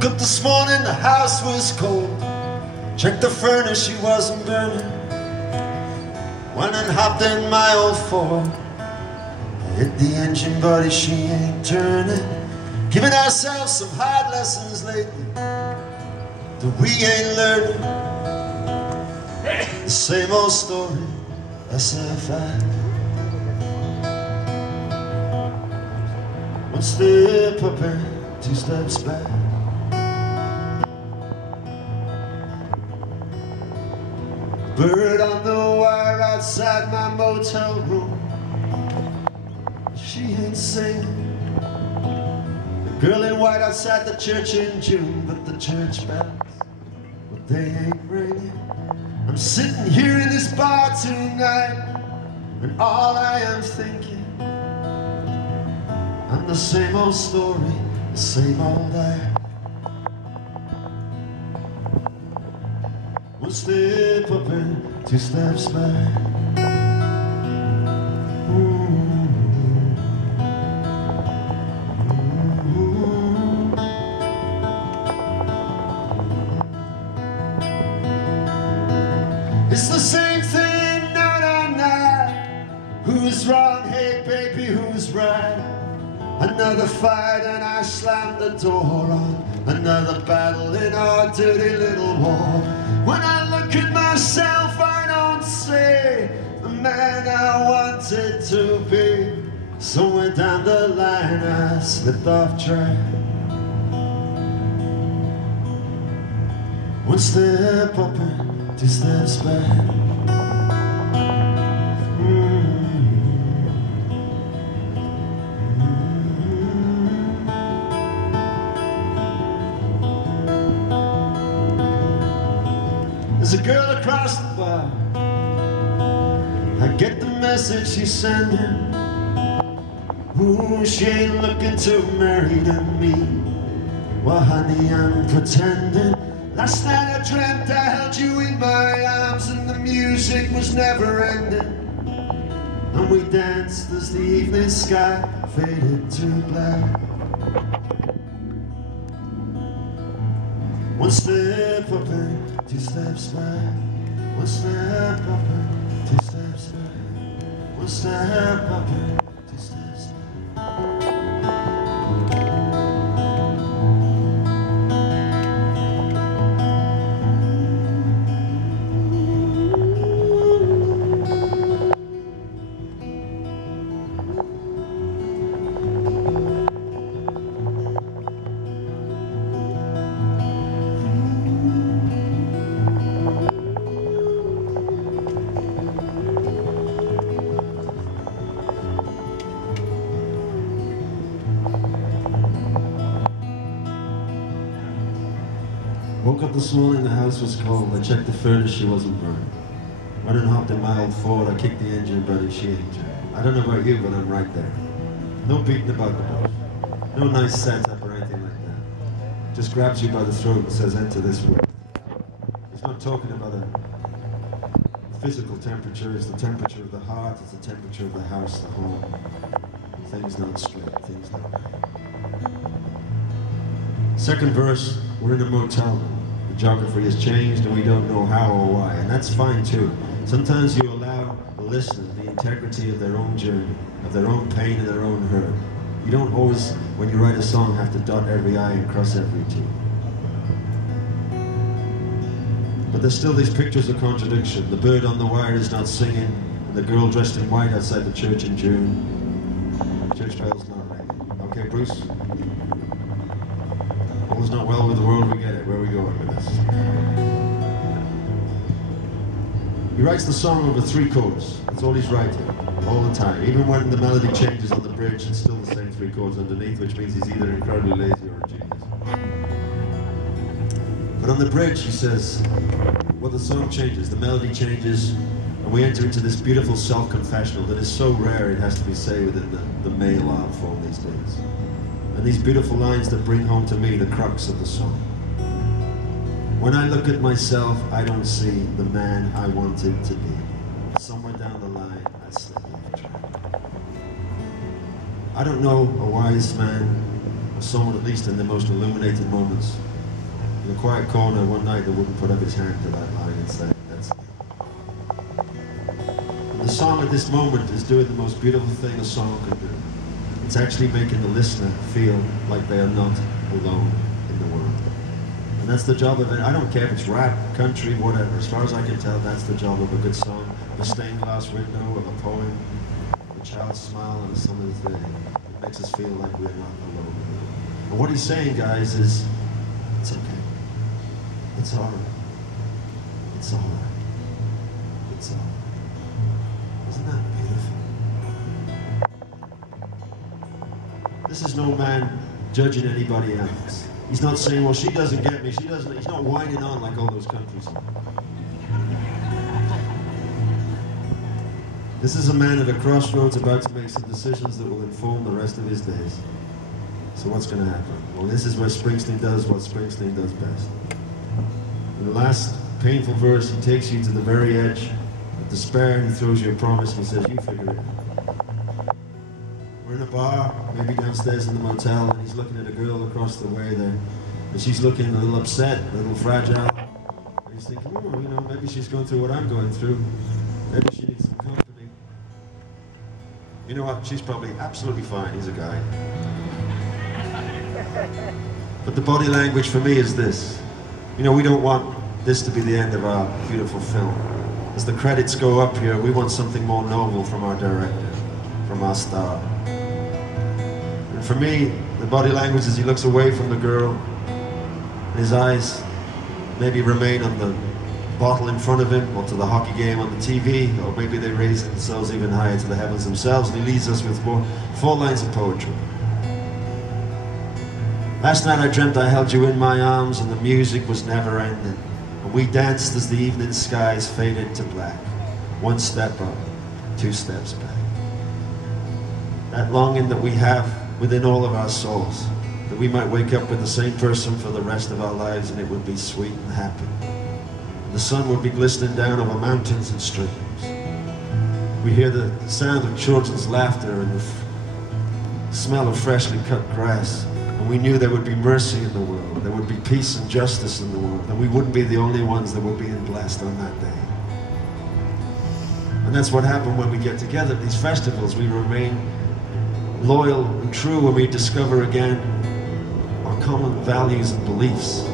Woke up this morning, the house was cold. Checked the furnace, she wasn't burning. Went and hopped in my old Ford. I hit the engine, buddy, she ain't turning. Giving ourselves some hard lessons lately that we ain't learning. The same old story, SFI. One step up and two steps back. Bird on the wire outside my motel room. She ain't singing. The girl in white outside the church in June. But the church bells, well, they ain't ringing. I'm sitting here in this bar tonight, and all I am thinking, I'm the same old story, the same old act. One step up and two steps back. It's the same thing night on night. Who's wrong? Hey baby, who's right? Another fight and I slam the door on. Another battle in our dirty little war. When I look at myself, I don't see the man I wanted to be. Somewhere down the line I slipped off track. One step up and two steps back. There's a girl across the bar. I get the message she's sending. Ooh, she ain't looking to marry to me. Well, honey, I'm pretending. Last night I dreamt I held you in my arms and the music was never ending. And we danced as the evening sky faded to black. One step up and two steps back. One step up and two steps back. One step up and two steps back. Woke up this morning, the house was cold. I checked the furnace, she wasn't burned. Went and hopped in my old Ford. I kicked the engine, buddy, she ain't turned. I don't know about you, but I'm right there. No beating about the bush. No nice setup or anything like that. Just grabs you by the throat and says, enter this way. He's not talking about a physical temperature. It's the temperature of the heart. It's the temperature of the house, the home. Things not straight, things not right. Second verse, we're in a motel room. The geography has changed and we don't know how or why, and that's fine too. Sometimes you allow the listener the integrity of their own journey, of their own pain and their own hurt. You don't always, when you write a song, have to dot every I and cross every T. But there's still these pictures of contradiction. The bird on the wire is not singing, and the girl dressed in white outside the church in June. Church bell's not ringing. Okay, Bruce? All's not well with the world, we get it. Where are we going with this? He writes the song over 3 chords. That's all he's writing, all the time. Even when the melody changes on the bridge, it's still the same 3 chords underneath, which means he's either incredibly lazy or a genius. But on the bridge, he says, well, the song changes, the melody changes, and we enter into this beautiful self-confessional that is so rare it has to be said within the male art form these days. And these beautiful lines that bring home to me the crux of the song. When I look at myself, I don't see the man I wanted to be. Somewhere down the line, I slipped off track. I don't know a wise man, or someone at least in the most illuminated moments, in a quiet corner one night that wouldn't put up his hand to that line and say, that's me. And the song at this moment is doing the most beautiful thing a song can do. It's actually making the listener feel like they are not alone in the world. And that's the job of it. I don't care if it's rap, country, whatever. As far as I can tell, that's the job of a good song. The stained glass window of a poem, a child's smile on a summer's day. It makes us feel like we're not alone. And what he's saying, guys, is it's okay. It's all right. It's all right. It's all right. Isn't that beautiful? This is no man judging anybody else. He's not saying, well, she doesn't get me, she doesn't, he's not whining on like all those country songs. This is a man at a crossroads about to make some decisions that will inform the rest of his days. So what's going to happen? Well, this is where Springsteen does what Springsteen does best. In the last painful verse, he takes you to the very edge of despair. He throws you a promise and he says, you figure it out. We're in a bar, maybe downstairs in the motel, and he's looking at a girl across the way there. And she's looking a little upset, a little fragile. And he's thinking, oh, you know, maybe she's going through what I'm going through. Maybe she needs some company. You know what? She's probably absolutely fine. He's a guy. But the body language for me is this. You know, we don't want this to be the end of our beautiful film. As the credits go up here, we want something more noble from our director, from our star. And for me, the body language is he looks away from the girl, and his eyes maybe remain on the bottle in front of him, or to the hockey game on the TV, or maybe they raise themselves even higher to the heavens themselves, and he leaves us with four lines of poetry. Last night I dreamt I held you in my arms, and the music was never ending, and we danced as the evening skies faded to black. One step up, two steps back. That longing that we have within all of our souls, that we might wake up with the same person for the rest of our lives, and it would be sweet and happy. The sun would be glistening down over mountains and streams. We hear the sound of children's laughter and the smell of freshly cut grass. And we knew there would be mercy in the world. There would be peace and justice in the world. And we wouldn't be the only ones that were being blessed on that day. And that's what happened when we get together at these festivals. We remain loyal and true when we discover again our common values and beliefs.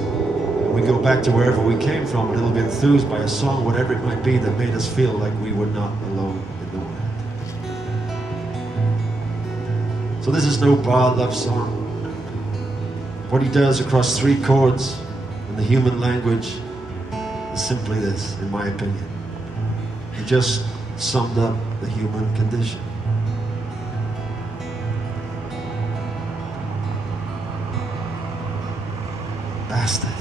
We go back to wherever we came from, a little bit enthused by a song, whatever it might be, that made us feel like we were not alone in the world. So this is no bar love song. What he does across three chords in the human language is simply this, in my opinion. He just summed up the human condition. Bastard.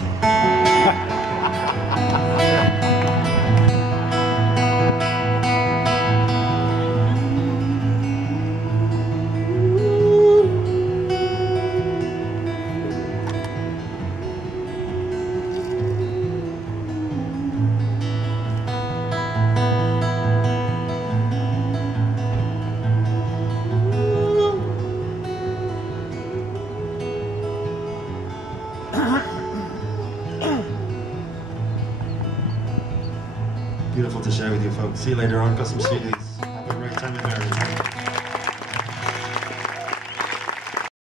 Beautiful to share with you folks. See you later on. Got some CDs.